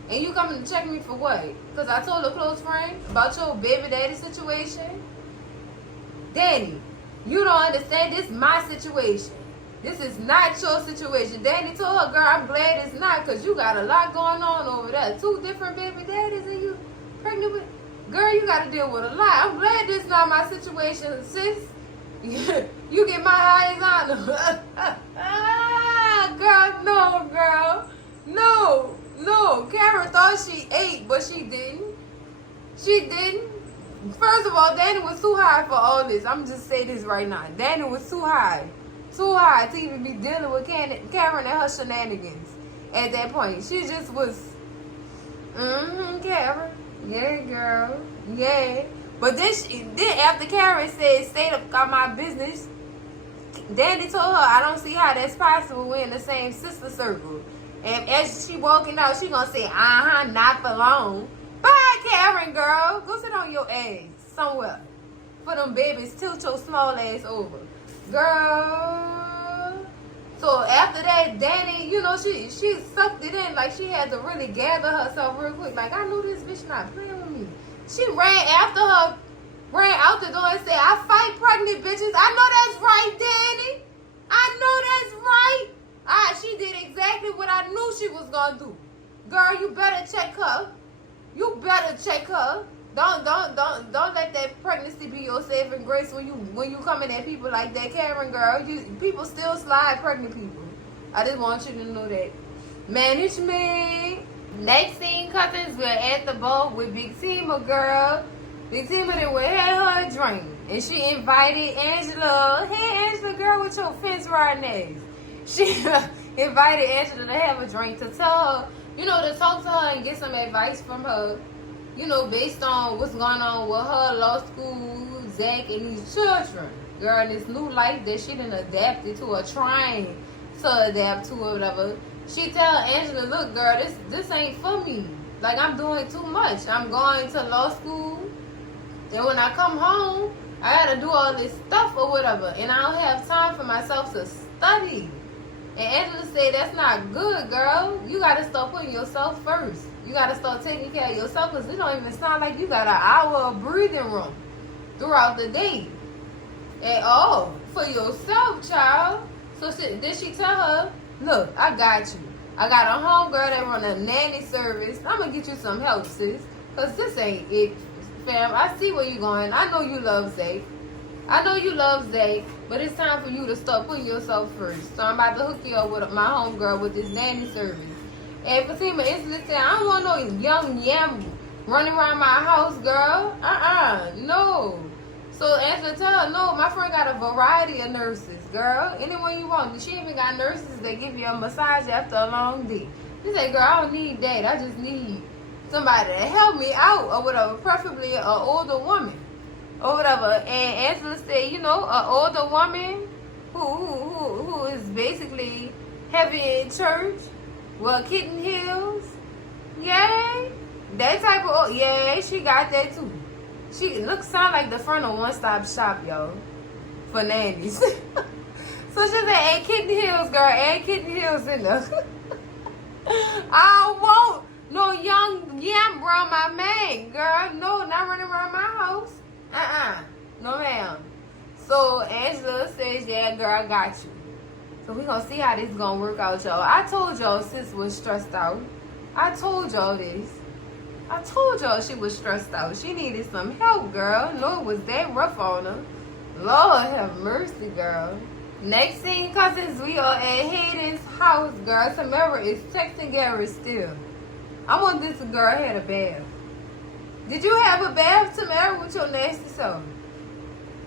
And you coming to check me for what? Because I told a close friend about your baby daddy situation? Danni, you don't understand. This is my situation. This is not your situation. Danni told her, girl, I'm glad it's not because you got a lot going on over there. 2 different baby daddies and you pregnant with. Girl, you got to deal with a lot. I'm glad this is not my situation, sis. You get my eyes on her. Girl. No. Karen thought she ate, but she didn't. First of all, Danni was too high for all this. I'm just saying this right now. Danni was too high to even be dealing with Karen and her shenanigans at that point. She just was, Karen. Yeah, girl. Yeah. But then after Karen said, stay up, got my business, Danny told her, I don't see how that's possible. We're in the same sister circle. And as she walking out, she gonna say, not for long. Bye, Karen, girl. Go sit on your ass somewhere. For them babies, tilt your small ass over. Girl. So after that, Danny, you know, she sucked it in. Like, she had to really gather herself real quick. Like, I knew this bitch not playing with me. She ran after her, ran out the door and said, I fight pregnant bitches. I know that's right, Danny. I know that's right. She did exactly what I knew she was gonna do. Girl, you better check her. You better check her. Don't let that pregnancy be your saving grace when you coming at people like that, Karen, girl. People still slide pregnant people. I just want you to know that. Management. Next scene, cousins, we're at the boat with Big Tima, girl. Big Tima then went had her a drink, and she invited Angela. Hey, Angela, girl, with your fence riding ass. She invited Angela to have a drink to tell her, you know, to talk to her and get some advice from her. You know, based on what's going on with her, law school, Zach, and these children. Girl, this new life that she done adapted to or trying to adapt to or whatever. She tell Angela, look, girl, this ain't for me. Like, I'm doing too much. I'm going to law school. Then when I come home, I gotta do all this stuff or whatever. And I don't have time for myself to study. And Angela said, that's not good, girl. You gotta start putting yourself first. You gotta start taking care of yourself, because it don't even sound like you got an hour of breathing room throughout the day at all for yourself, child. So then she tell her, look, I got you. I got a homegirl that run a nanny service. I'm gonna get you some help, sis, because this ain't it, fam. I see where you're going. I know you love Zay. But it's time for you to start putting yourself first. So I'm about to hook you up with my homegirl with this nanny service. And Fatima instantly said, I don't want no young yam running around my house, girl. No. So Angela tell her, no, my friend got a variety of nurses, girl. Anyone you want. She even got nurses that give you a massage after a long day. She said, girl, I don't need that. I just need somebody to help me out or whatever, preferably an older woman or whatever. And Angela said, you know, an older woman who is basically heavy in church, well, kitten heels, yay, that type of, yeah, she got that too. She sound like the front of One Stop Shop, yo, for nannies. So she said, add kitten heels, girl, add kitten heels in there. I don't want no young yam around my man, girl. No, not running around my house. No, ma'am. So Angela says, yeah, girl, I got you. So we gonna see how this gonna work out, y'all. I told y'all sis was stressed out. I told y'all this. I told y'all she was stressed out. She needed some help, girl. No, it was that rough on her. Lord have mercy, girl. Next scene, cousins, we are at Hayden's house, girl. Tamara is texting Gary still. I want this girl had a bath. Did you have a bath, Tamara, with your nasty self?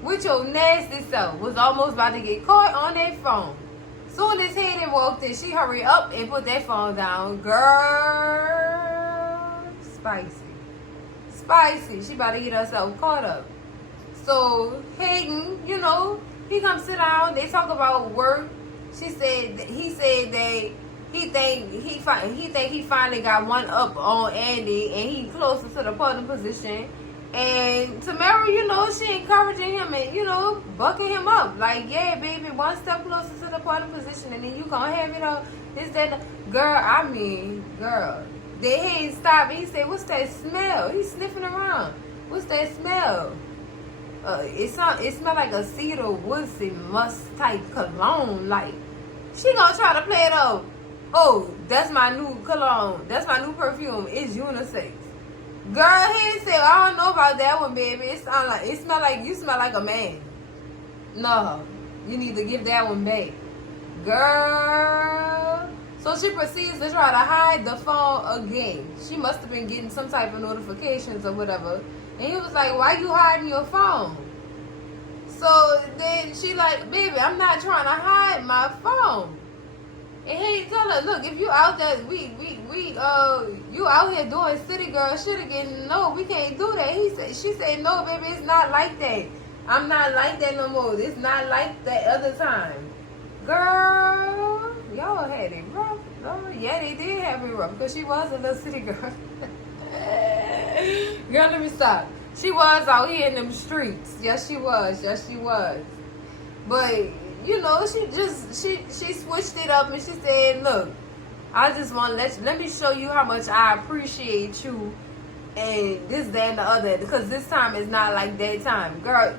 With your nasty self. Was almost about to get caught on that phone. Soon as Hayden walked in, she hurried up and put that phone down. Girl, spicy. She about to get herself caught up. So Hayden, you know, he comes sit down. They talk about work. He said that he think he finally got one up on Andy, and he closer to the partner position. And Tamara, you know, she encouraging him and, you know, bucking him up. Like, yeah, baby, one step closer to the partner position, and then you gonna have it on this, that, girl. Then he ain't stopped. He said, what's that smell? He's sniffing around. What's that smell? It smell like a cedar woodsy musk type cologne. Like, she gonna try to play it off. Oh, that's my new cologne. That's my new perfume. It's unisex. Girl, he said, I don't know about that one, baby. It smell like you smell like a man. No, you need to give that one back. Girl. So she proceeds to try to hide the phone again. She must have been getting some type of notifications or whatever. And he was like, why you hiding your phone? So then she like, baby, I'm not trying to hide my phone. And he tell her, look, if you out there, you out here doing city girl shit again, no, we can't do that. She said, no, baby, it's not like that. I'm not like that no more. It's not like that other time. Girl, y'all had it rough. Lord, yeah, they did have it rough because she was a little city girl. Girl, let me stop. She was out here in them streets. Yes, she was. Yes, she was. But, you know, she switched it up and she said, look, I just want to let me show you how much I appreciate you and this, that, and the other. Because this time is not like that time. Girl,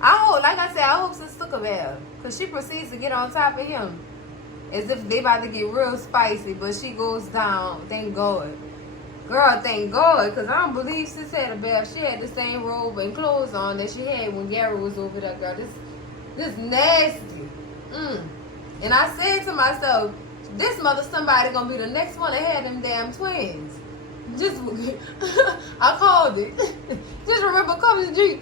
I hope, like I said, I hope Sister took a bath. Because she proceeds to get on top of him. As if they about to get real spicy. But she goes down. Thank God. Girl, thank God. Because I don't believe Sis had a bath. She had the same robe and clothes on that she had when Gary was over there. Girl, this nasty. And I said to myself, this mother somebody gonna be the next one that had them damn twins. Just, I called it. Just remember, Cousin G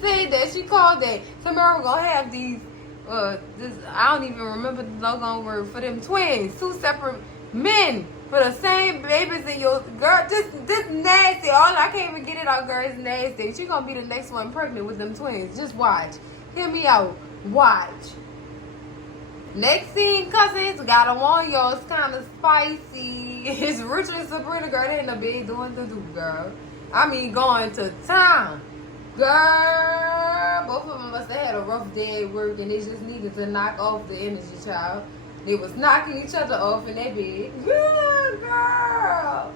said that. She called that Tamara gonna have these, I don't even remember the logo word for them twins. 2 separate men for the same babies in your, girl, this nasty. All I can't even get it out, girl, it's nasty. She gonna be the next one pregnant with them twins. Just watch. Hear me out. Watch. Next scene, cousins, gotta warn y'all, it's kind of spicy. It's Richard and Sabrina, girl, they in the bed doing the do, girl. I mean, going to town. Girl, both of them must have had a rough day at work and they just needed to knock off the energy, child. They was knocking each other off in their bed. Yeah, girl.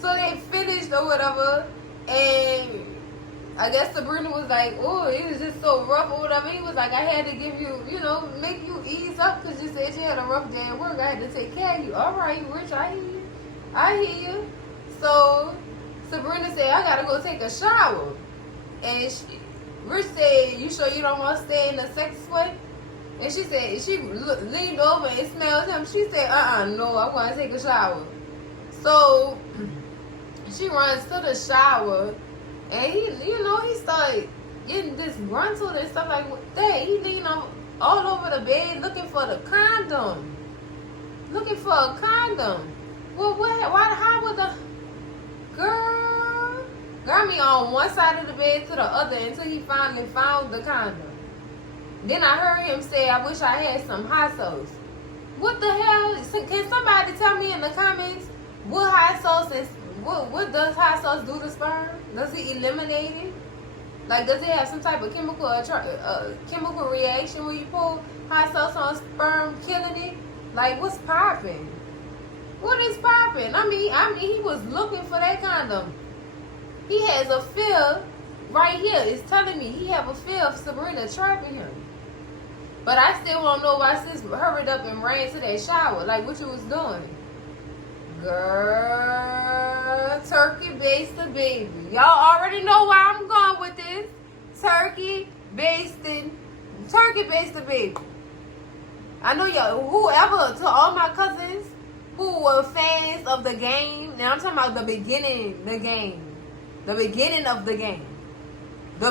So they finished or whatever, and I guess Sabrina was like, oh, it was just so rough or whatever. He was like, I had to give you, you know, make you ease up because you said you had a rough day at work. I had to take care of you. All right, Rich, I hear you. I hear you. So Sabrina said, I got to go take a shower. And Rich said, you sure you don't want to stay in the sex sweat? And she said, she leaned over and smelled him. She said, no, I want to take a shower. So she runs to the shower. And he, you know, he started getting disgruntled and stuff like that. He leaned all over the bed looking for the condom. Looking for a condom. Well, how would the girl got me on one side of the bed to the other until he finally found the condom. Then I heard him say, I wish I had some hot sauce. What the hell? Can somebody tell me in the comments what hot sauce is? What does hot sauce do to sperm? Does it eliminate it? Like, does it have some type of chemical reaction when you pull hot sauce on sperm, killing it? Like, what's popping? What is popping? I mean, he was looking for that condom. He has a fear right here. It's telling me he have a fear of Sabrina trapping him. But I still won't know why sis hurried up and ran to that shower. Like, what you was doing? Girl, turkey basted baby. Y'all already know where I'm going with this. Turkey basted baby. I know y'all, whoever, to all my cousins who were fans of the game, now I'm talking about the beginning of the game. The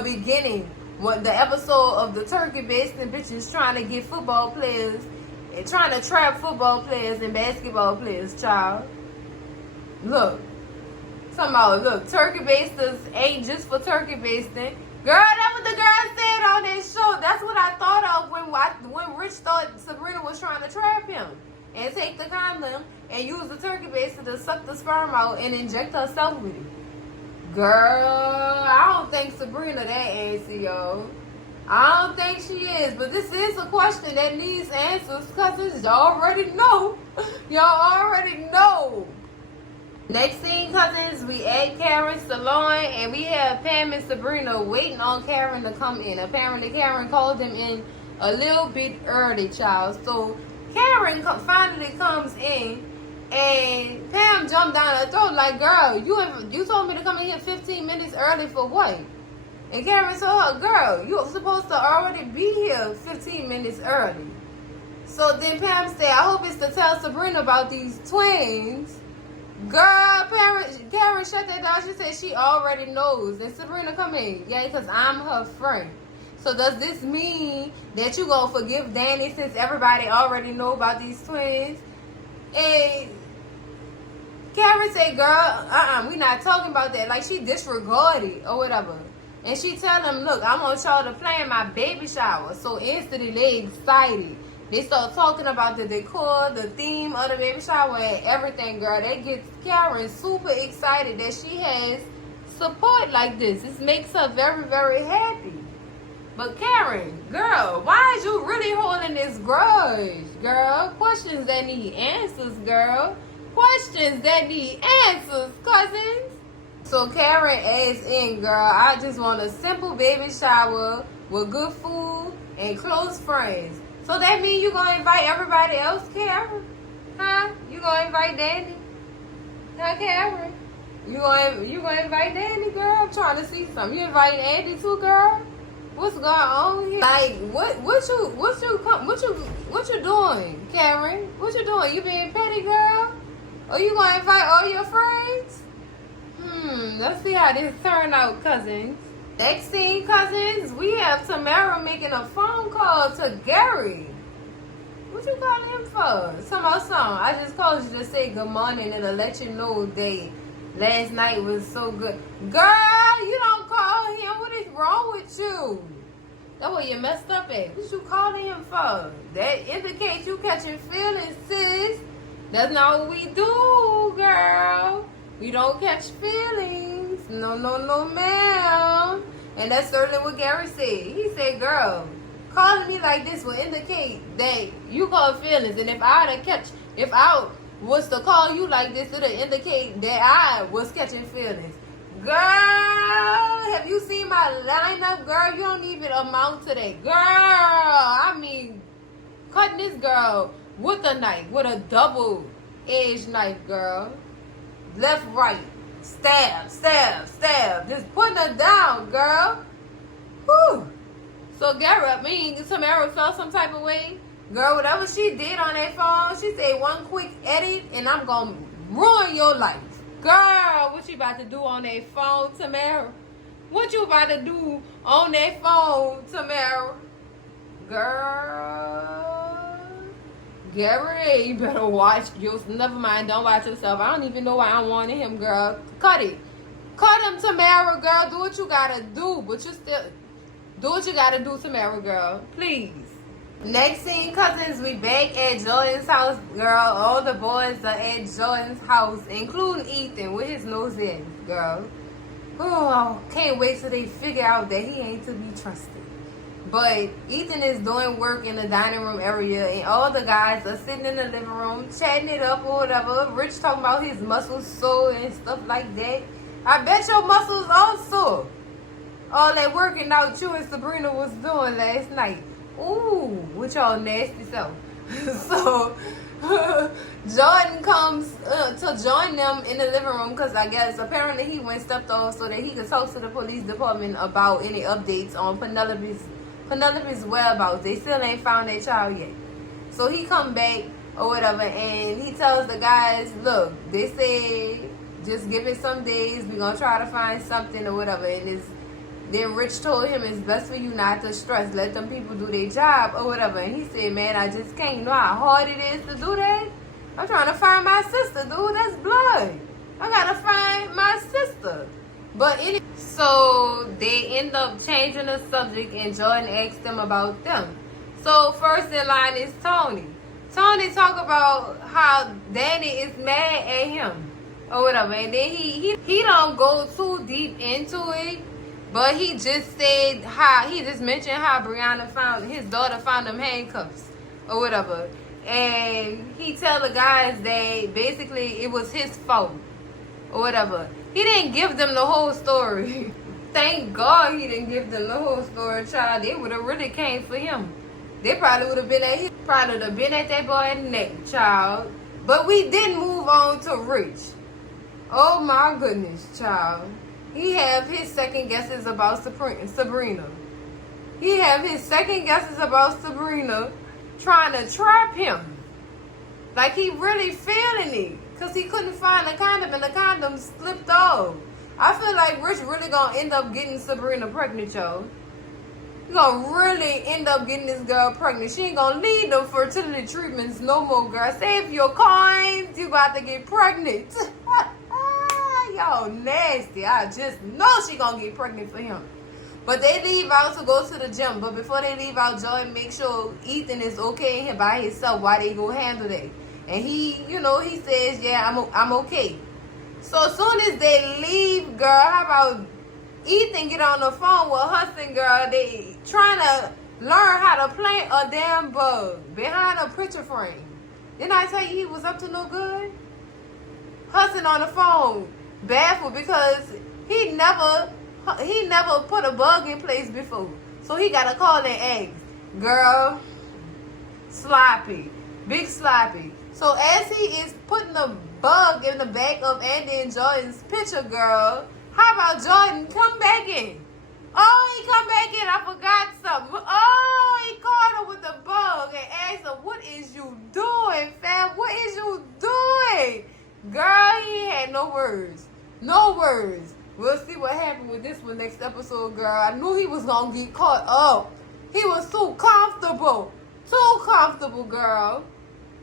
beginning, what the episode of the turkey basting bitches trying to get football players and trying to trap football players and basketball players, child. Look, turkey basters ain't just for turkey basting. Girl, that's what the girl said on this show. That's what I thought of when Rich thought Sabrina was trying to trap him and take the condom and use the turkey baster to suck the sperm out and inject herself with it. Girl, I don't think Sabrina that antsy, yo. I don't think she is, but this is a question that needs answers, cousins. Y'all already know. Next scene, cousins, we at Karen's salon, and we have Pam and Sabrina waiting on Karen to come in. Apparently, Karen called them in a little bit early, child. So, Karen finally comes in, and Pam jumped down her throat like, girl, you told me to come in here 15 minutes early for what? And Karen told her, girl, you're supposed to already be here 15 minutes early. So then Pam said, I hope it's to tell Sabrina about these twins. Girl, Karen shut that down. She said she already knows. And Sabrina, come in. Yeah, because I'm her friend. So does this mean that you going to forgive Danni since everybody already know about these twins? And Karen said, girl, we not talking about that. Like, she disregarded or whatever. And she tell them, look, I want y'all to plan my baby shower. So instantly they excited. They start talking about the decor, the theme of the baby shower, and everything, girl. That gets Karen super excited that she has support like this. This makes her very, very happy. But Karen, girl, why is you really holding this grudge, girl? Questions that need answers, girl. Questions that need answers, cousins. So Karen adds in, girl, I just want a simple baby shower with good food and close friends. So that means you gonna invite everybody else, Karen? Huh? You gonna invite Danni? Huh, Karen? You gonna invite Danni, girl? I'm trying to see something. You invite Andy too, girl? What's going on here? Like, what you doing, Karen? What you doing? You being petty, girl? Or you gonna invite all your friends? Let's see how this turn out, cousins. Next scene, cousins, we have Tamara making a phone call to Gary. What you calling him for? Some I just called you to say good morning and to let you know that last night was so good. Girl, you don't call him. What is wrong with you? That's what you messed up at. What you calling him for? That indicates you catching feelings, sis. That's not what we do, girl. We don't catch feelings. No, ma'am. And that's certainly what Gary said. He said, girl, calling me like this will indicate that you caught feelings. And if I was to call you like this, it'll indicate that I was catching feelings. Girl, have you seen my lineup, girl? You don't even amount to that. Girl, I mean, cutting this girl with a knife, with a double-edged knife, girl. Left, right, stab. Just putting her down, girl. Whew. So Tamara felt some type of way. Girl, whatever she did on that phone, she said one quick edit and I'm going to ruin your life. Girl, what you about to do on that phone, Tamara? What you about to do on that phone, Tamara? Girl. Gary, you better watch yourself. Never mind, don't watch yourself. I don't even know why I wanted him, girl. Cut it. Cut him, Tamara, girl. Do what you gotta do. But you still do what you gotta do, Tamara, girl. Please. Next scene, cousins, we back at Jordan's house, girl. All the boys are at Jordan's house, including Ethan with his nose in, girl. Oh, I can't wait till they figure out that he ain't to be trusted. But Ethan is doing work in the dining room area, and all the guys are sitting in the living room, chatting it up or whatever. Rich talking about his muscles sore and stuff like that. I bet your muscles are sore. All that working out you and Sabrina was doing last night. Ooh, with y'all nasty self. So, Jordan comes to join them in the living room because I guess apparently he went stepped off so that he could talk to the police department about any updates on Penelope's whereabouts. They still ain't found their child yet. So he come back or whatever and he tells the guys, look, they say just give it some days. We're going to try to find something or whatever. And then Rich told him it's best for you not to stress. Let them people do their job or whatever. And he said, man, I just can't. You know how hard it is to do that? I'm trying to find my sister, dude. That's blood. I got to find my sister. But so they end up changing the subject and Jordan asked them about them. So first in line is Tony. Tony talk about how Danni is mad at him or whatever. And then he don't go too deep into it. But he just said he just mentioned how his daughter found them handcuffs or whatever. And he tell the guys that basically it was his fault or whatever. He didn't give them the whole story. Thank God he didn't give them the whole story, child. They would have really came for him. They probably would have been at that boy's neck, child. But we didn't move on to Rich. Oh my goodness, child. He have his second guesses about Sabrina. He have his second guesses about Sabrina trying to trap him. Like he really feeling it. Because he couldn't find a condom and the condom slipped off. I feel like Rich really going to end up getting Sabrina pregnant, y'all. He going to really end up getting this girl pregnant. She ain't going to need no fertility treatments no more, girl. Save your coins. You about to get pregnant. Y'all nasty. I just know she gonna get pregnant for him. But they leave out to go to the gym. But before they leave out, Jordan make sure Ethan is okay in here by himself while they go handle that. And he, you know, he says, yeah, I'm okay. So as soon as they leave, girl, how about Ethan get on the phone with Hudson, girl? They trying to learn how to plant a damn bug behind a picture frame. Didn't I tell you he was up to no good? Hudson on the phone, baffled because he never put a bug in place before. So he got to call and ask. Girl, sloppy. Big sloppy. So as he is putting the bug in the back of Andy and Jordan's picture, girl, how about Jordan come back in? Oh, he come back in. I forgot something. Oh, he caught her with the bug and asked her, what is you doing, fam? What is you doing? Girl, he had no words. No words. We'll see what happened with this one next episode, girl. I knew he was going to get caught up. He was too comfortable. Too comfortable, girl.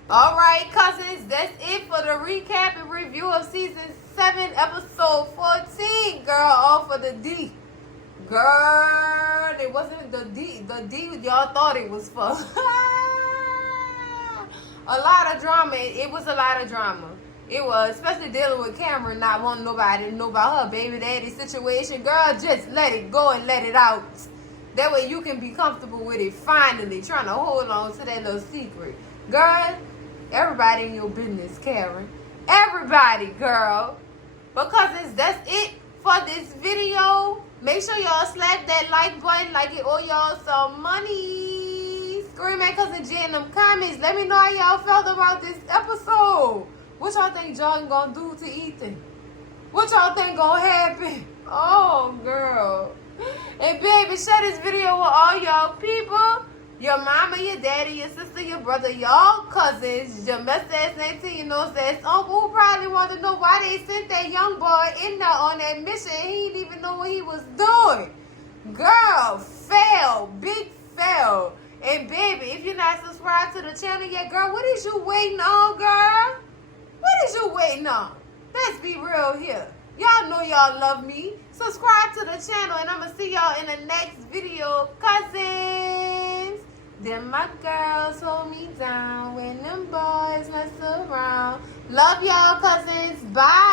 All right, cousins. That's it for the recap and review of Season 7, Episode 14, girl. All for the D. Girl, it wasn't the D. The D y'all thought it was for. A lot of drama. It was a lot of drama. It was, especially dealing with Cameron, not wanting nobody to know about her baby daddy situation. Girl, just let it go and let it out. That way you can be comfortable with it finally, trying to hold on to that little secret. Girl, everybody in your business, Karen. Everybody, girl. Because that's it for this video. Make sure y'all slap that like button like it owe y'all some money. Scream at Cousin J in them comments. Let me know how y'all felt about this episode. What y'all think Jordan gonna do to Ethan? What y'all think gonna happen? Oh, girl. And baby, share this video with all y'all people. Your mama, your daddy, your sister, your brother, y'all cousins, your mustache auntie, your nose ass uncle who probably want to know why they sent that young boy in there on that mission. He didn't even know what he was doing. Girl, fail. Big fail. And baby, if you're not subscribed to the channel yet, girl, what is you waiting on, girl? What is you waiting on? Let's be real here. Y'all know y'all love me. Subscribe to the channel, and I'm going to see y'all in the next video, cousins. Then my girls hold me down when them boys mess around. Love y'all, cousins. Bye.